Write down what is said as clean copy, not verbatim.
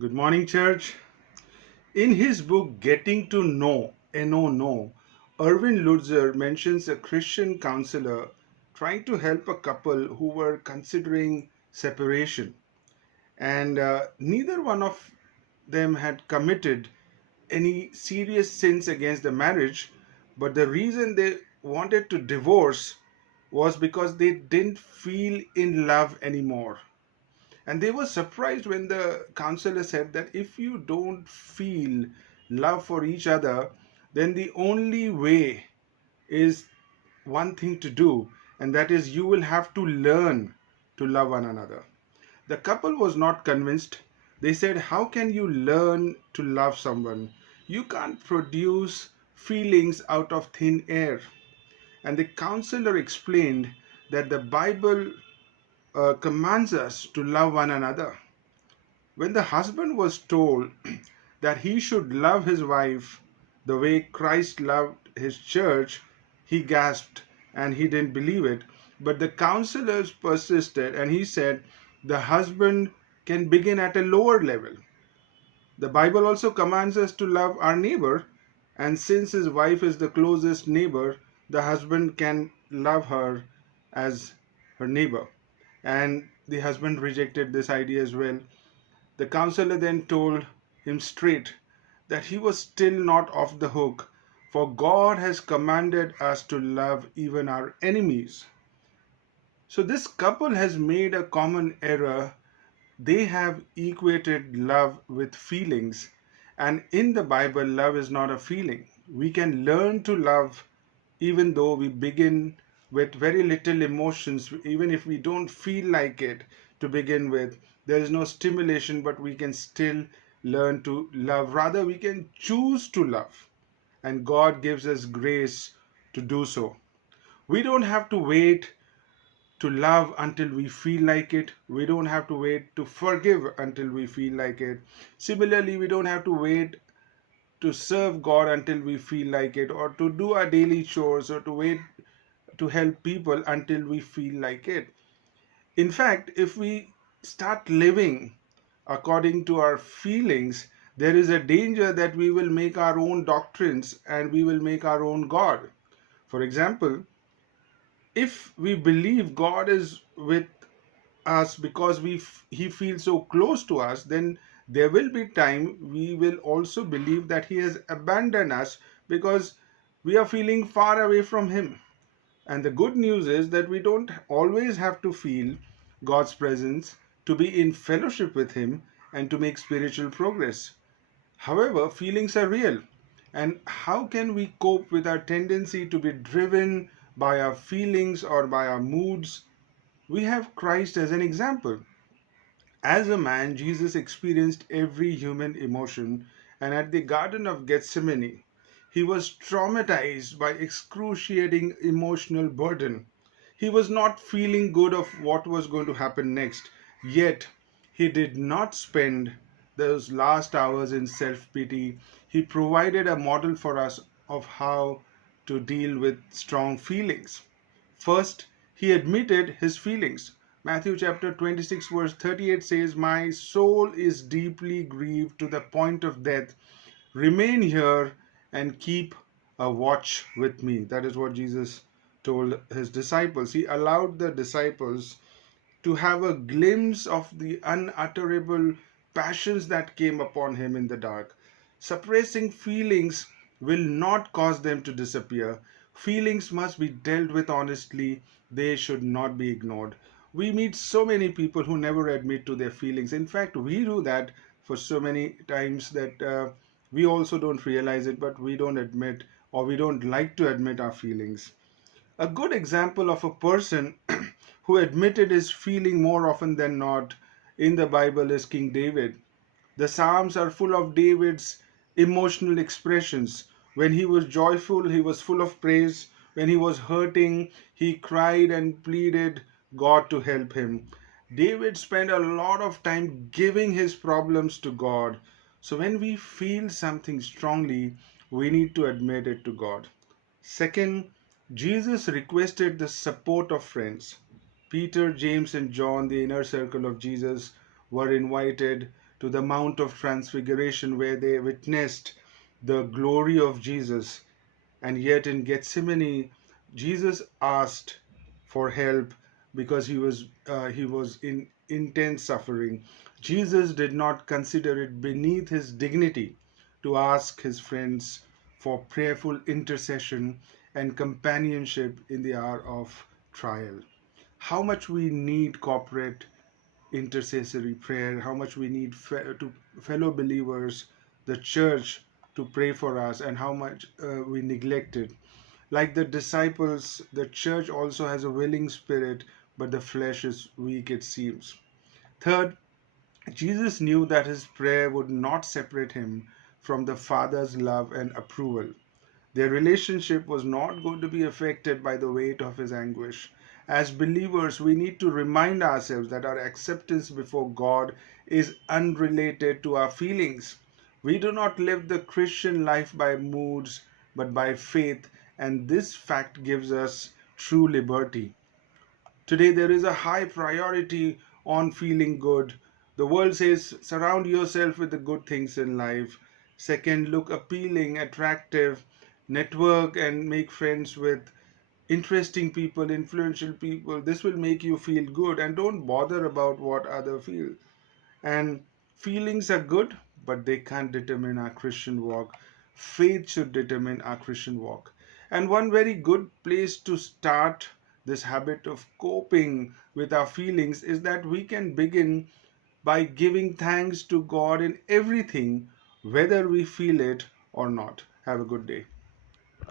Good morning, church. In his book Getting to Know, N-O-Know, Erwin Lutzer mentions a Christian counselor trying to help a couple who were considering separation. And neither one of them had committed any serious sins against the marriage, but the reason they wanted to divorce was because they didn't feel in love anymore. And they were surprised when the counselor said that if you don't feel love for each other, then the only way is one thing to do, and that is you will have to learn to love one another. The couple was not convinced. They said, how can you learn to love someone? You can't produce feelings out of thin air. And the counselor explained that the Bible commands us to love one another. When the husband was told that he should love his wife the way Christ loved his church, he gasped and he didn't believe it. But the counselors persisted and he said the husband can begin at a lower level. The Bible also commands us to love our neighbor, and since his wife is the closest neighbor, the husband can love her as her neighbor. And the husband rejected this idea as well. The counselor then told him straight that he was still not off the hook, for God has commanded us to love even our enemies. So, this couple has made a common error. They have equated love with feelings, and in the Bible, love is not a feeling. We can learn to love even though we begin with very little emotions, even if we don't feel like it to begin with. There is no stimulation, but we can still learn to love. Rather, we can choose to love, and God gives us grace to do so. We don't have to wait to love until we feel like it. We don't have to wait to forgive until we feel like it. Similarly, we don't have to wait to serve God until we feel like it, or to do our daily chores, or to wait to help people until we feel like it. In fact, if we start living according to our feelings, there is a danger that we will make our own doctrines and we will make our own God. For example, if we believe God is with us because he feels so close to us, then there will be time we will also believe that he has abandoned us because we are feeling far away from him. And the good news is that we don't always have to feel God's presence to be in fellowship with him and to make spiritual progress. However, feelings are real. And how can we cope with our tendency to be driven by our feelings or by our moods? We have Christ as an example. As a man, Jesus experienced every human emotion, and at the Garden of Gethsemane, he was traumatized by excruciating emotional burden. He was not feeling good of what was going to happen next, yet he did not spend those last hours in self pity. He provided a model for us of how to deal with strong feelings. First, he admitted his feelings. Matthew chapter 26, verse 38 says, my soul is deeply grieved to the point of death. Remain here and keep a watch with me. That is what Jesus told his disciples. He allowed the disciples to have a glimpse of the unutterable passions that came upon him in the dark. Suppressing feelings will not cause them to disappear. Feelings must be dealt with honestly, they should not be ignored. We meet so many people who never admit to their feelings. In fact, we do that for so many times that we also don't realize it, but we don't admit or we don't like to admit our feelings. A good example of a person who admitted his feeling more often than not in the Bible is King David. The Psalms are full of David's emotional expressions. When he was joyful, he was full of praise. When he was hurting, he cried and pleaded God to help him. David spent a lot of time giving his problems to God. So when we feel something strongly, we need to admit it to God. Second, Jesus requested the support of friends. Peter, James, and John, the inner circle of Jesus, were invited to the Mount of Transfiguration where they witnessed the glory of Jesus. And yet in Gethsemane, Jesus asked for help because he was in intense suffering. Jesus did not consider it beneath his dignity to ask his friends for prayerful intercession and companionship in the hour of trial. How much we need corporate intercessory prayer, how much we need to fellow believers, the church, to pray for us, and how much we neglect it. Like the disciples, the church also has a willing spirit, but the flesh is weak, it seems. Third, Jesus knew that his prayer would not separate him from the Father's love and approval. Their relationship was not going to be affected by the weight of his anguish. As believers, we need to remind ourselves that our acceptance before God is unrelated to our feelings. We do not live the Christian life by moods, but by faith, and this fact gives us true liberty. Today, there is a high priority on feeling good. The world says surround yourself with the good things in life. Second, look appealing, attractive, network and make friends with interesting people, influential people. This will make you feel good and don't bother about what other feel. And feelings are good, but they can't determine our Christian walk. Faith should determine our Christian walk. And one very good place to start this habit of coping with our feelings is that we can begin by giving thanks to God in everything, whether we feel it or not. Have a good day.